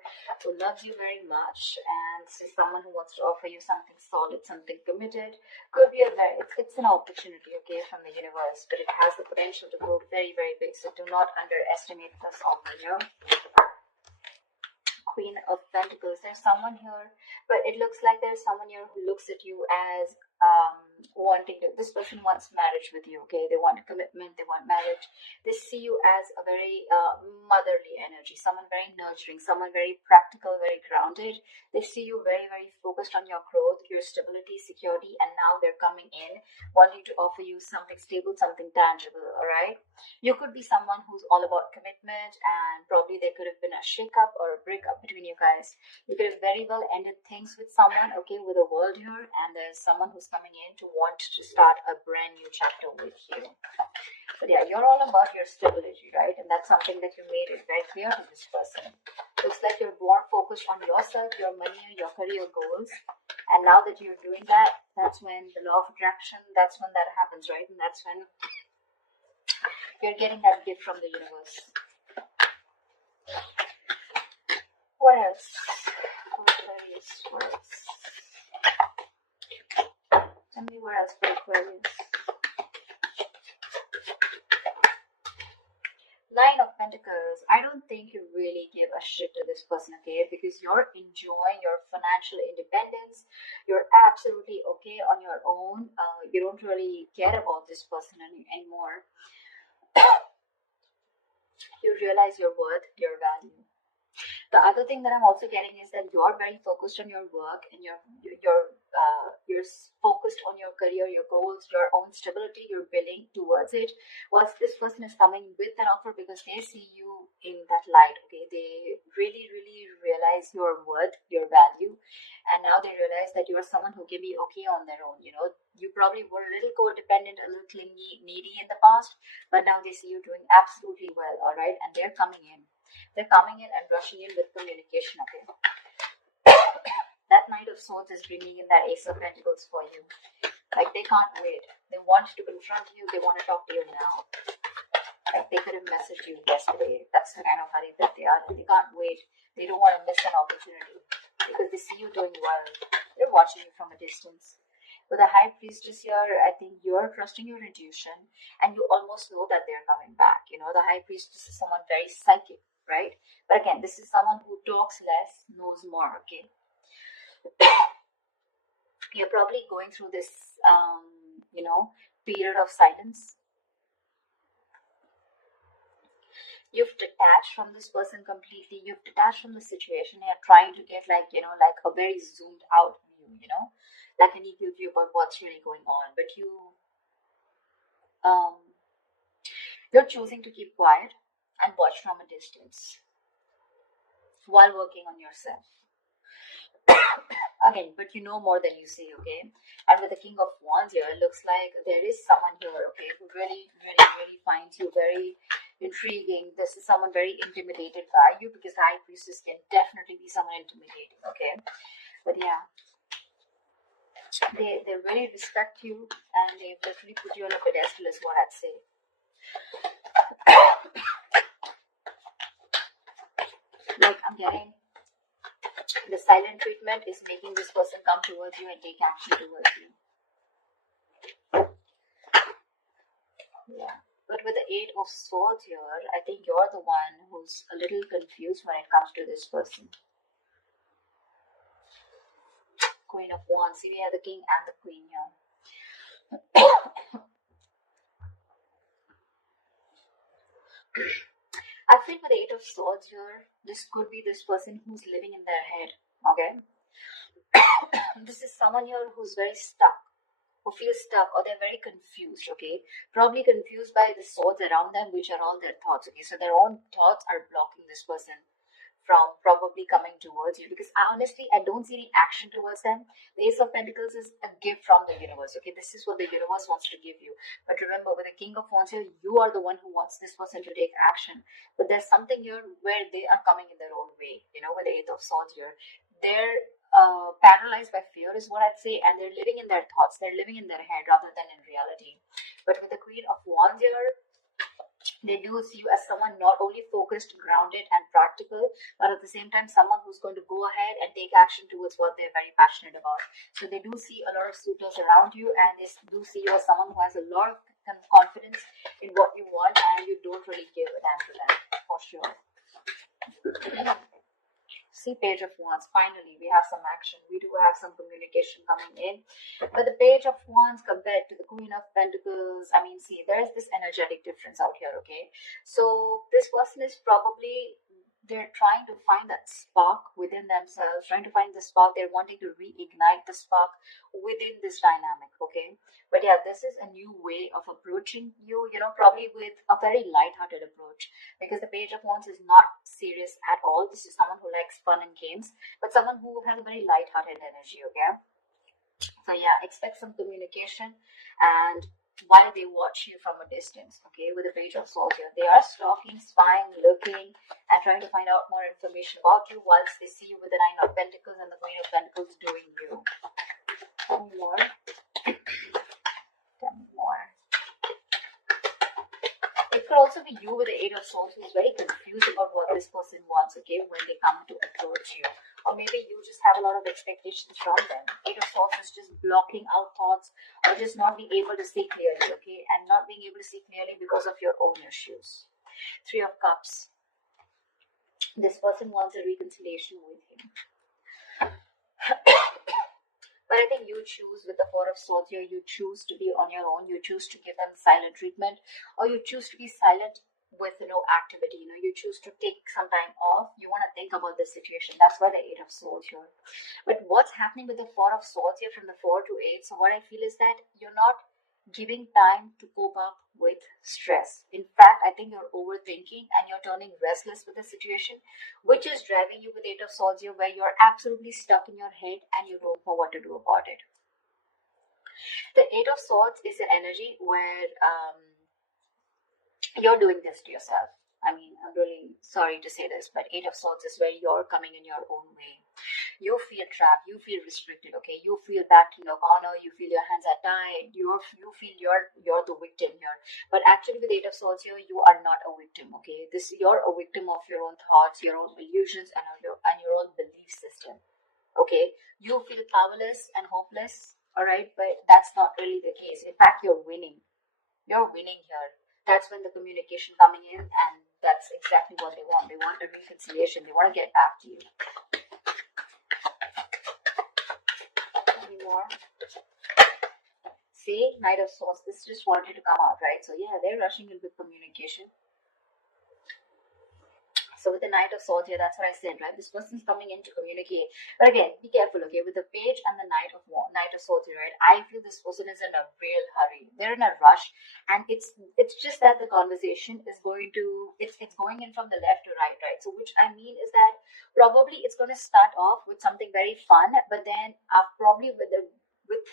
here who loves you very much, and this is someone who wants to offer you something solid, something committed. Could be it's an opportunity, okay, from the universe, but it has the potential to grow very, very big. So do not underestimate this offer here. Queen of Pentacles. There's someone here, but it looks like there's someone here who looks at you as wanting to, this person wants marriage with you, okay? They want commitment, they want marriage. They see you as a very motherly energy, someone very nurturing, someone very practical, very grounded. They see you very, very focused on your growth, your stability, security, and now they're coming in wanting to offer you something stable, something tangible, all right? You could be someone who's all about commitment, and probably there could have been a shake-up or a breakup between you guys. You could have very well ended things with someone, okay, with a world here, and there's someone who's coming in to want to start a brand new chapter with you. But yeah, you're all about your stability, right? And that's something that you made it very clear to this person. Looks like you're more focused on yourself, your money, your career goals. And now that you're doing that, that's when the law of attraction, that's when that happens, right? And that's when you're getting that gift from the universe. What else? Aquarius, what else? Tell me what else for Aquarius. Nine of Pentacles. I don't think you really give a shit to this person, okay? Because you're enjoying your financial independence. You're absolutely okay on your own. You don't really care about this person anymore. You realize your worth, your value. The other thing that I'm also getting is that you're very focused on your work, and you're focused on your career, your goals, your own stability. You're building towards it. Whilst this person is coming with an offer because they see you in that light. Okay, they really, really realize your worth, your value, and now they realize that you are someone who can be okay on their own. You know, you probably were a little codependent, a little clingy, needy in the past, but now they see you doing absolutely well. All right, and they're coming in. They're coming in and rushing in with communication, okay? That Knight of Swords is bringing in that Ace of Pentacles for you. Like, they can't wait. They want to confront you. They want to talk to you now. Like, they could have messaged you yesterday. That's the kind of hurry that they are. They can't wait. They don't want to miss an opportunity because they see you doing well. They're watching you from a distance. With the High Priestess here, I think you're trusting your intuition, and you almost know that they're coming back. You know, the High Priestess is someone very psychic, right? But again, this is someone who talks less, knows more, okay? You're probably going through this, period of silence. You've detached from this person completely. You've detached from the situation. You're trying to get like a very zoomed out view, like an equal view about what's really going on. But you're choosing to keep quiet and watch from a distance while working on yourself. Again, but you know more than you see, okay? And with the King of Wands here, it looks like there is someone here, okay, who really, really, really finds you very intriguing. This is someone very intimidated by you, because the High Priestess can definitely be someone intimidating, okay? But yeah, they really respect you, and they literally put you on a pedestal is what I'd say. Like, I'm getting the silent treatment is making this person come towards you and take action towards you. Yeah. But with the Eight of Swords here, I think you're the one who's a little confused when it comes to this person. Queen of Wands. See, we have the King and the Queen here. I feel with the Eight of Swords here, this could be this person who's living in their head, okay? This is someone here who's very stuck, who feels stuck, or they're very confused, okay? Probably confused by the swords around them, which are all their thoughts, okay? So their own thoughts are blocking this person from probably coming towards you, because honestly, I don't see any action towards them. The Ace of Pentacles is a gift from the universe, okay? This is what the universe wants to give you. But remember, with the King of Wands here, you are the one who wants this person to take action. But there's something here where they are coming in their own way, with the Eight of Swords here. They're paralyzed by fear is what I'd say, and they're living in their thoughts. They're living in their head rather than in reality. But with the Queen of Wands here, They do see you as someone not only focused, grounded, and practical, but at the same time, someone who's going to go ahead and take action towards what they're very passionate about. So they do see a lot of suitors around you, and they do see you as someone who has a lot of confidence in what you want, and you don't really give a damn to them, for sure. See, Page of Wands. Finally, we have some action. We do have some communication coming in. But the Page of Wands compared to the Queen of Pentacles, I mean, see, there's this energetic difference out here, okay? So this person is probably, they're trying to find that spark within themselves, trying to find the spark. They're wanting to reignite the spark within this dynamic, okay? But yeah, this is a new way of approaching you, probably with a very light-hearted approach, because the Page of Wands is not serious at all. This is someone who likes fun and games, but someone who has a very light-hearted energy, okay? So yeah, expect some communication, and while they watch you from a distance, okay, with the Page of Swords here, they are stalking, spying, looking, and trying to find out more information about you, whilst they see you with the Nine of Pentacles and the Queen of Pentacles doing you. Tell me more. Tell me more. It could also be you with the Eight of Swords who's very confused about what this person wants, okay, when they come to approach you. Or maybe you just have a lot of expectations from them. Eight of Swords is just blocking out thoughts, or just not being able to see clearly, okay, and not being able to see clearly because of your own issues. Three of Cups. This person wants a reconciliation with him. But I think you choose with the Four of Swords here, you choose to be on your own, you choose to give them silent treatment, or you choose to be silent with no activity, you choose to take some time off, you want to think about the situation. That's why the Eight of Swords here. But what's happening with the Four of Swords here from the 4 to 8, so what I feel is that you're not giving time to cope up with stress. In fact, I think you're overthinking and you're turning restless with the situation, which is driving you with Eight of Swords here, where you're absolutely stuck in your head and you don't know what to do about it. The Eight of Swords is an energy where you're doing this to yourself. I mean, I'm really sorry to say this, but Eight of Swords is where you're coming in your own way. You feel trapped, you feel restricted, okay? You feel backed in a corner, you feel your hands are tied, you feel you're the victim here. But actually with Eight of Swords here, you are not a victim, okay? You're a victim of your own thoughts, your own illusions, and your own belief system, okay? You feel powerless and hopeless, all right? But that's not really the case. In fact, you're winning. You're winning here. That's when the communication coming in, and that's exactly what they want. They want a reconciliation. They want to get back to you. More. See, Knight of Swords, this just wanted to come out, right? So yeah, they're rushing in with communication. So with the Knight of Swords here, that's what I said, right? This person's coming in to communicate. But again, be careful, okay? With the Page and the Knight of Swords here, right? I feel this person is in a real hurry. They're in a rush, and it's just that the conversation is going to, it's going in from the left to right? So which I mean is that probably it's going to start off with something very fun, but then probably with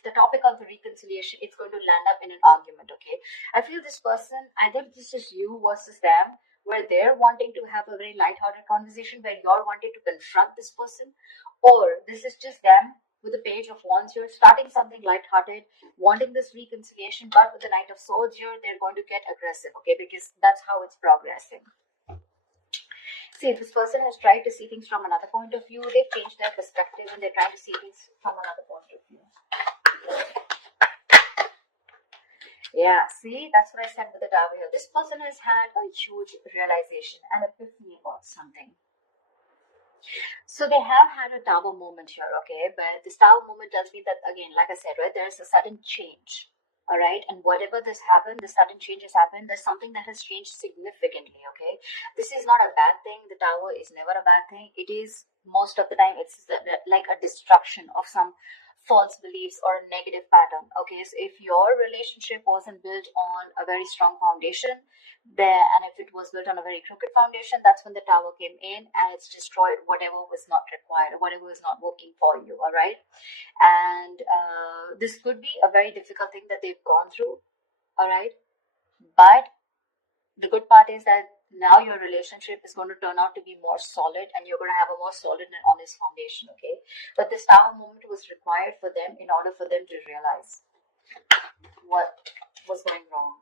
the topic of the reconciliation, it's going to land up in an argument, okay? I feel this person, either this is you versus them, where they're wanting to have a very light-hearted conversation, where you're wanting to confront this person, or this is just them with the Page of Wands here, starting something light-hearted, wanting this reconciliation, but with the Knight of Swords here, they're going to get aggressive, okay, because that's how it's progressing. See, this person has tried to see things from another point of view. They've changed their perspective, and they're trying to see things from another point of view. Yeah, see, that's what I said with the Tower here. This person has had a huge realization, an epiphany about something. So they have had a Tower moment here, okay? But this Tower moment tells me that, again, like I said, right, there's a sudden change, all right? And whatever this happened, the sudden changes happened, there's something that has changed significantly, okay? This is not a bad thing. The Tower is never a bad thing. It is, most of the time, it's like a destruction of some false beliefs or a negative pattern, okay? So if your relationship wasn't built on a very strong foundation there, and if it was built on a very crooked foundation, that's when the Tower came in and it's destroyed whatever was not required, whatever was not working for you, all right? And this could be a very difficult thing that they've gone through, all right? But the good part is that now your relationship is going to turn out to be more solid, and you're going to have a more solid and honest foundation, okay? But this Tower moment was required for them in order for them to realize what was going wrong.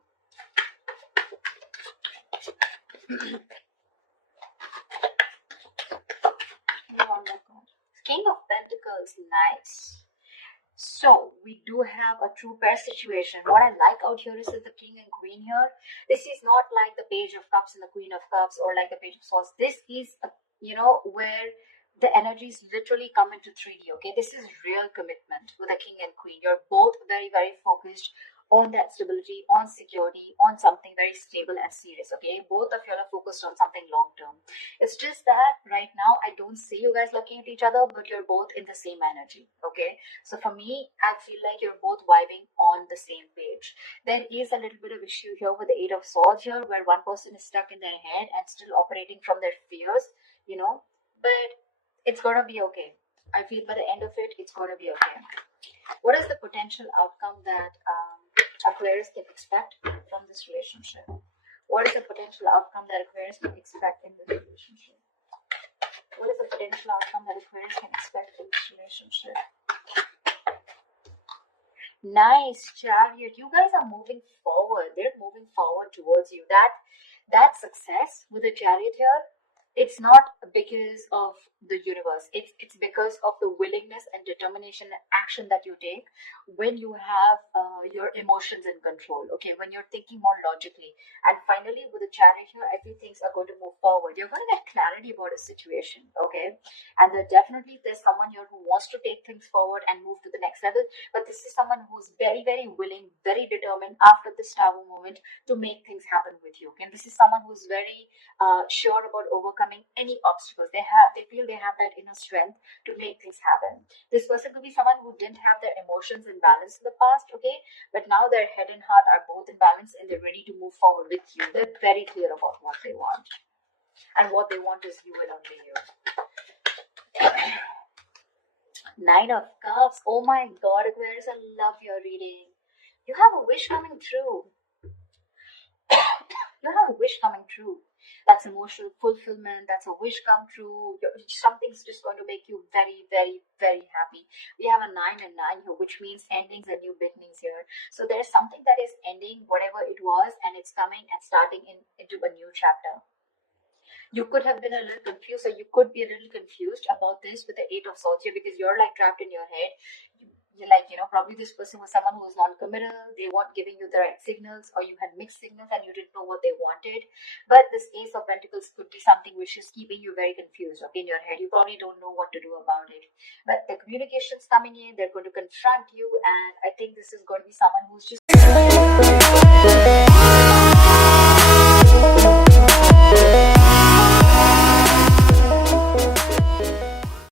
King of Pentacles, nice. So we do have a true pair situation. What I like out here is that the King and Queen here. This is not like the Page of Cups and the Queen of Cups, or like the Page of Swords. This is, where the energies literally come into 3D. Okay, this is real commitment with the King and Queen. You're both very, very focused on that stability, on security, on something very stable and serious. Okay, both of you are focused on something long term. It's just that right now I don't see you guys looking at each other, but you're both in the same energy. Okay, so for me, I feel like you're both vibing on the same page. There is a little bit of issue here with the Eight of Swords here, where one person is stuck in their head and still operating from their fears, but it's gonna be okay. I feel by the end of it, it's gonna be okay. What is the potential outcome that Aquarius can expect from this relationship? What is the potential outcome that Aquarius can expect in this relationship? What is the potential outcome that Aquarius can expect in this relationship? Nice, Chariot. You guys are moving forward. They're moving forward towards you. That success with the Chariot here, it's not because of the universe. It's because of the willingness and determination and action that you take when you have your emotions in control. Okay, when you're thinking more logically. And finally, with the Chariot here, I feel things are going to move forward. You're going to get clarity about a situation. Okay, and there's someone here who wants to take things forward and move to the next level. But this is someone who's very, very willing, very determined after this Tower moment to make things happen with you. And this is someone who's very sure about overcoming any obstacles. They feel they have that inner strength to make things happen. This person could be someone who didn't have their emotions in balance in the past, okay, but now their head and heart are both in balance and they're ready to move forward with you. They're very clear about what they want, and what they want is you and only you. Nine of Cups. Oh my God, Aquarius, I love your reading. You have a wish coming true. You have a wish coming true. That's emotional fulfillment. That's a wish come true. Something's just going to make you very, very, very happy. We have a 9 and 9 here, which means endings and new beginnings here. So there's something that is ending, whatever it was, and it's coming and starting into a new chapter. You could have been a little confused, or you could be a little confused about this with the Eight of Swords here, because you're like trapped in your head. You're like, probably this person was someone who was non-committal. They weren't giving you the right signals, or you had mixed signals and you didn't know what they wanted. But this Ace of Pentacles could be something which is keeping you very confused, okay, in your head. You probably don't know what to do about it. But the communication's coming in, they're going to confront you, and I think this is going to be someone who's just